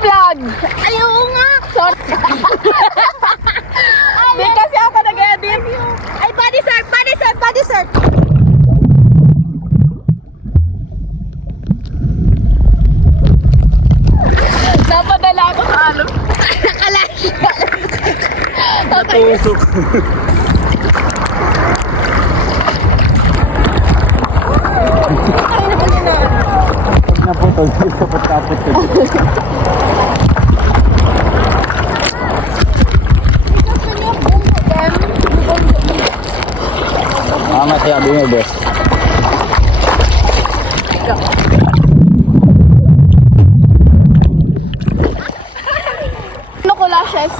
nagbablog. Ayaw nga. Sorry. Hindi kasi ako nag-edit. Ay, body surf, body surf, body surf. Napadala ako sa ano. Nakalaki. Natusok. Naputol sa pagkapit ko. Masyado mo, boss. Ano ko lashes?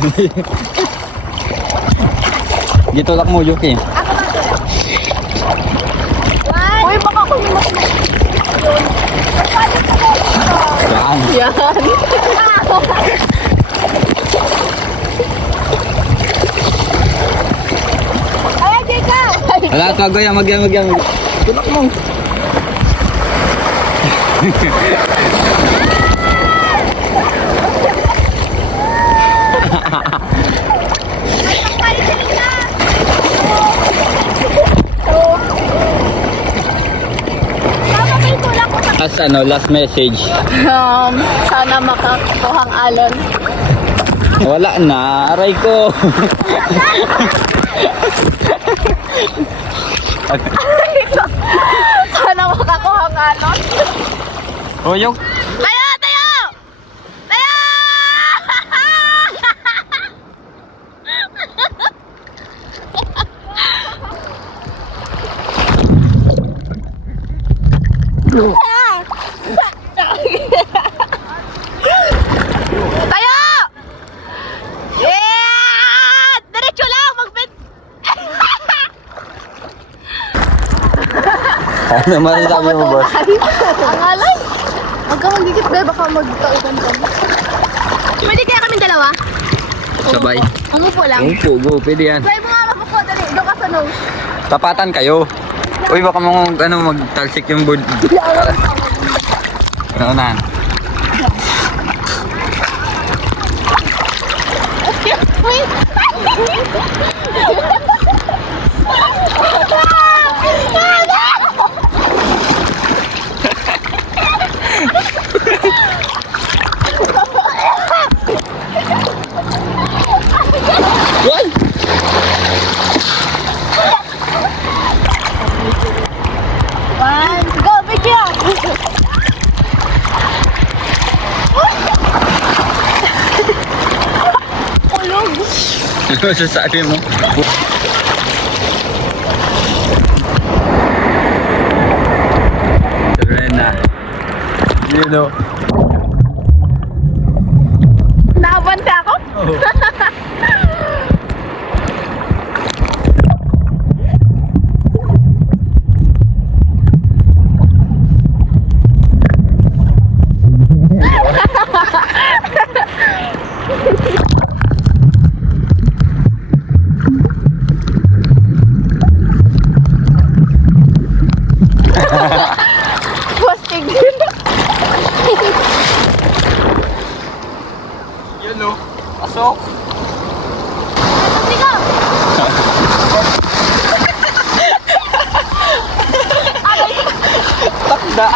Dito lang mo, Yuki. Ako na to. Uy, baka ko yung mas Yan. yan. Ay, Jeka! Wala, tagay, magyan. Tulak mo. Last message. Sana makakuhang alon. Wala na, aray ko. Sana makakuhang alon. Uyok. Tayo! Tayo! Tayo! Tayo! Yeah! Diretso lang! Magbit! Ano masasabi mo, boss? Ang alay! Huwag ka magdikit, be. Baka magtaugan ka. Pwede kaya kaming dalawa? Sabay. Umupo lang. Go. Pwede yan. Try mo nga mapupo. Dali. Doon ka sa nose. Tapatan kayo. Uy, baka mong magtalsik yung board. Naunahan. Wait! Why? One, go, video! Ulog! Ano masasabi mo? Serena. You know. Nakabanta ako? Oh. Postig. You know. Pasok. Sige! Takda.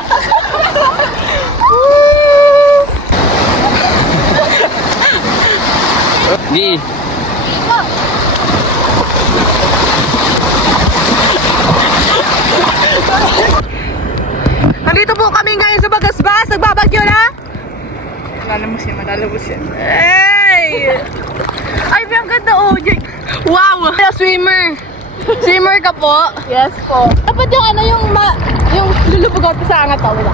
Gi. Go! Nandito po kami ngayon sa Bagasbas. Nagbabagyo na? Malalabos yan. Hey! Ay, ang ganda oh. Wow! Swimmer. Swimmer ka po? Yes po. Dapat yung ano, yung lulubog ako sa angat. Wala.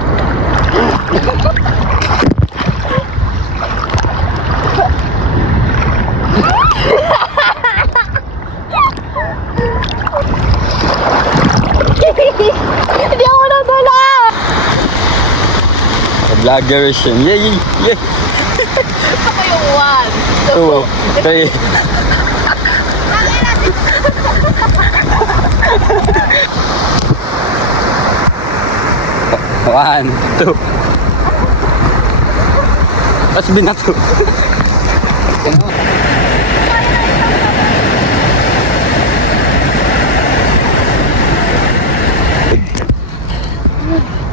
Hindi ako nadala! Vloggers yun. Yeah. Ako yung one. Two. Three. One, two. Tapos binato.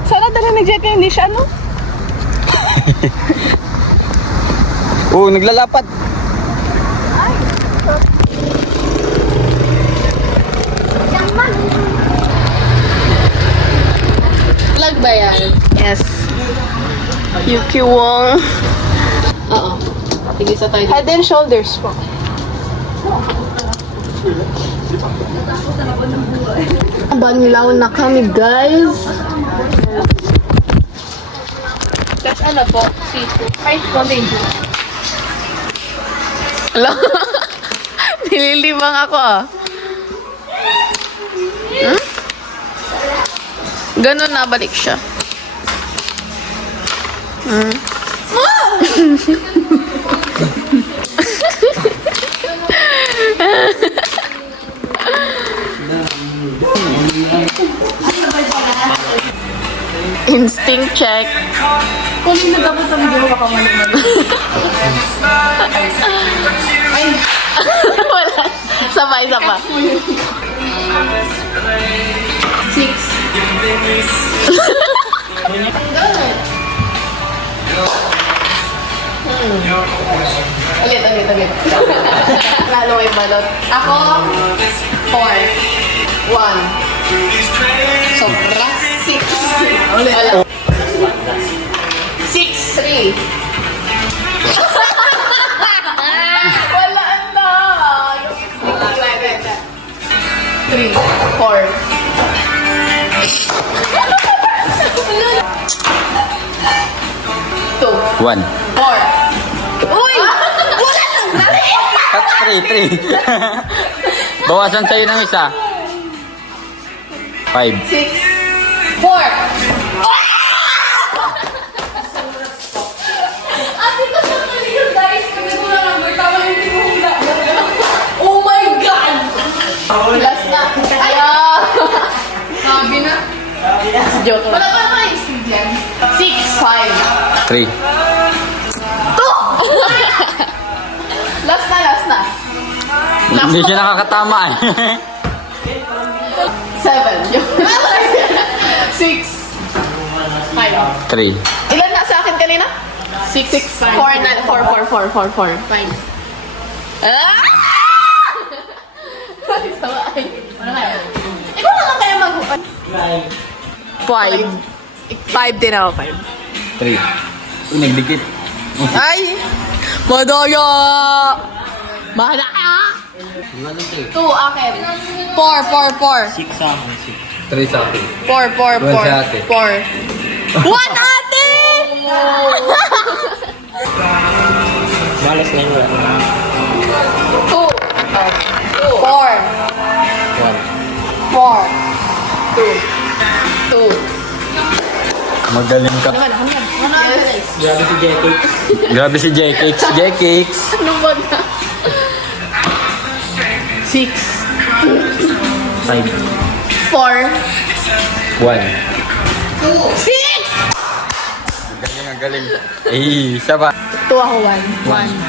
Sana dala ni Jeka hindi siya ano? Oo, naglalapat. Vlog ba yan? Yes. Yuki Wong. Oo. Sige sa tayo. Head and shoulders po. Banlaw na kami, guys. Tapos ano po? Seafood. Ay, konti. Hello? Nililibang ako ah. Hmm? Ganun na, balik siya. Hmm. Instinct check. Kung na dapat sa video mo makamalik-malik. Wala. Sabay. 6. Ulit. Lalo may balot. Ako, 4. 1. Sobra. 6. Ulit. 6. 3. Wala na. 3. 4. 2. 1. 4. Uy! Cut 3. Bawasan sa'yo ng isa. 5. 6. 4. Ate ko sa kanila, guys. Kami ko na number. Tama yung tinula. Oh my God! Last na. Ayaw! Sabi na. Joke lang. Wala pa naman yung speed yan. 6. 5. 3. Last na. Hindi siya nakakatama eh. 7. 6. 5. 3. Ilan na sa akin kanina? 6. 4 na. 4. 5. Ah! Sabay. Ano kaya? Ikaw naman kaya mag-upan. 5 din ako. 5. 3. Uy, nagdikit. Ay! Madaya! Madaya! 2 akin. 4. 6 sa akin, 3 sa akin. 4. One sa ate. 4. 1 ate! Balas na yun. 2. 4. 2. Magaling ka. Yes. Grabe si Jetty. Grabe si J-Cakes. Ano ba na? 6. 5. 4. 1. 6! Galing. Eh, isa pa. 2 ako, 1.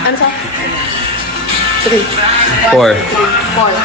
Ano sa? 3. 4. 4.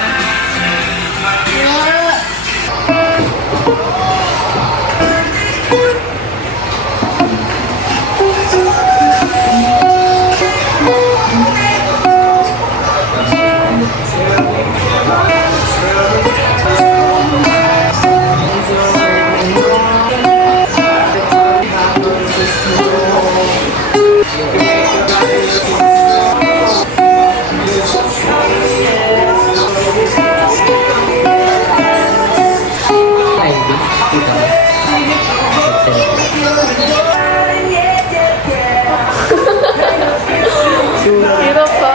Hirap pa.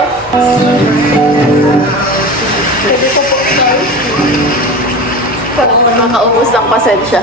Pwede ko po, sorry. Parang makaubos ng pasensya.